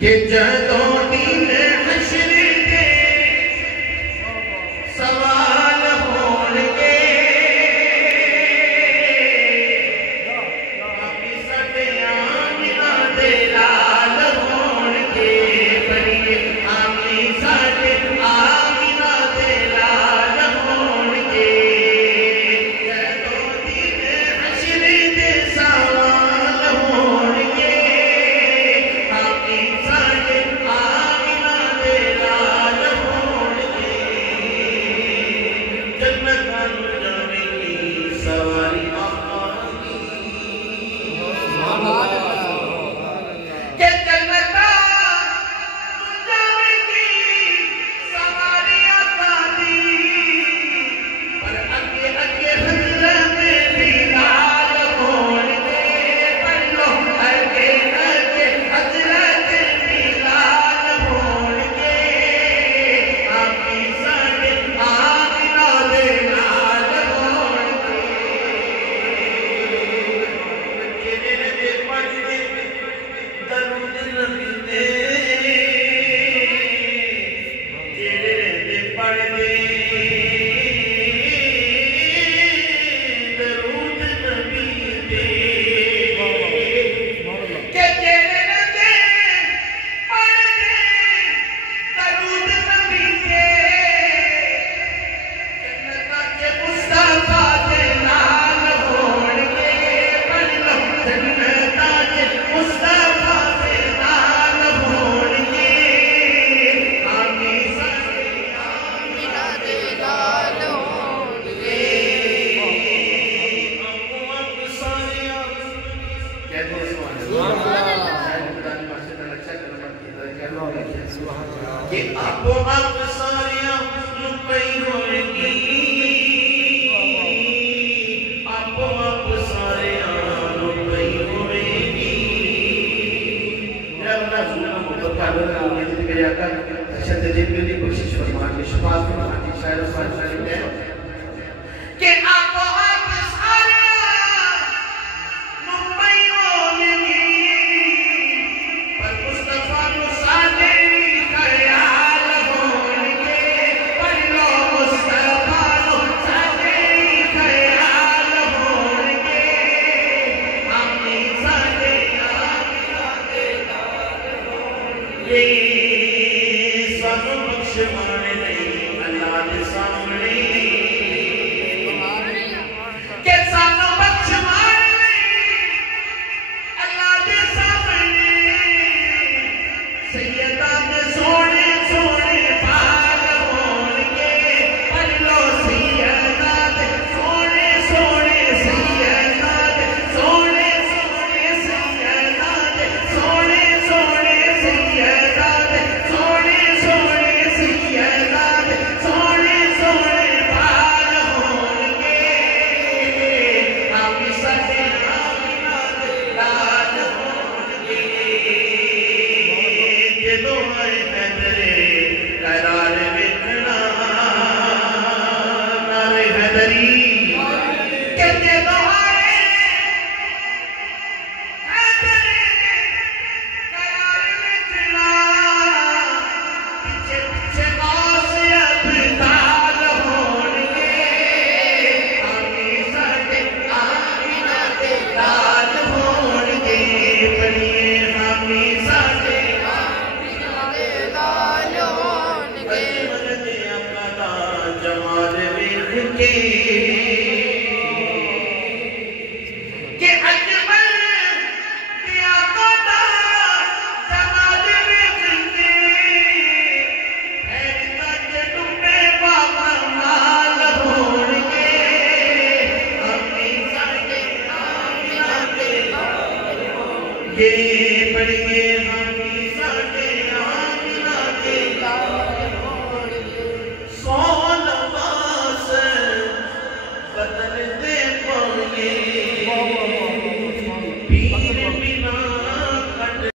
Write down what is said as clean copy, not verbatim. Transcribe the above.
کہ جدوں دن حشر دے سوال ہونگے باقی ساڈے آمنہ دے لال ہونگے بڑی آمی ساڈے آمنہ دے لال ہونگے جدوں دن حشر دے سوال ہونگے باقی ساڈے آمنہ دے لال ہونگے جنت نوں جانے کی سواری آگی کہ جنت نوں جانے کی سواری آگی پر اگے اگے حضرت بلال ہونگے پر لو اگے اگے حضرت بلال ہونگے آمی ساڈے آمنہ دے لال ہونگے جڑے رہندے پڑھدے درود نبی دے جڑے رہندے پڑھدے درود نبی دے کہ جڑے رہندے پڑھدے درود نبی دے جنتاں چ مصطفیٰ دے نال ہونگے پڑھ لو جنتاں چ مصطفیٰ دے نال ہونگے آمی ساڈے آمنہ دے لال ہونگے آپو آپ ساریاں کہہ دو سبحان اللہ خدا نے ماشاء اللہ اچھا کلمہ کیتا ہے کہہ دو کہ آپو آپ ساریاں نوں پئی ہوئے آپو آپ ساریاں نوں پئی ہوئے میرا اللہ سننا محبت کا عبر کرنے جیتے میرے آقا شد جنبی دی کوشش فرمان کی شفاعت فرمان کی شاعر و فارشانی ہے کہ آپو آپ ساریاں نوں پئی ہوئے پر مصطفیٰ نوں ساڈے خیال ہونگے پر لو مصطفیٰ نوں ساڈے خیال ہونگے آمی ساڈے آمنہ دے لال ہونگے سانوں بخشوانے نہیں اللہ دے سامنے کہ سانوں بخشوانے نہیں اللہ دے سامنے سیدہ دے سونے سونے بال ہونگے پڑھ لو سیدہ دے سونے سونے سیدہ دے سونے سونے سیدہ دے سونے سونے سیدہ دے سونے سونے سیدہ دے سونے سونے بال ہونگے آمی ساڈے آمنہ دے لال ہونگے جدوں آئے حیدرے قرار ویکھنا نعرے حیدری کہ جدوں آئے حیدرے قرار ویکھنا پیچھے پیچھے غوث ابدال ہونگے آمی ساڈے آمنہ دے لال ہونگے بڑیے آمی ساڈے آمنہ دے لال ہونگے بڑے اپنا دا جمال ویکھ کے کہ اجمل دیا دا جمال ویکھ کے حیرتاں چ ڈوبے بابا مال ہونگے آمی ساڈے آمنہ دے لال ہونگے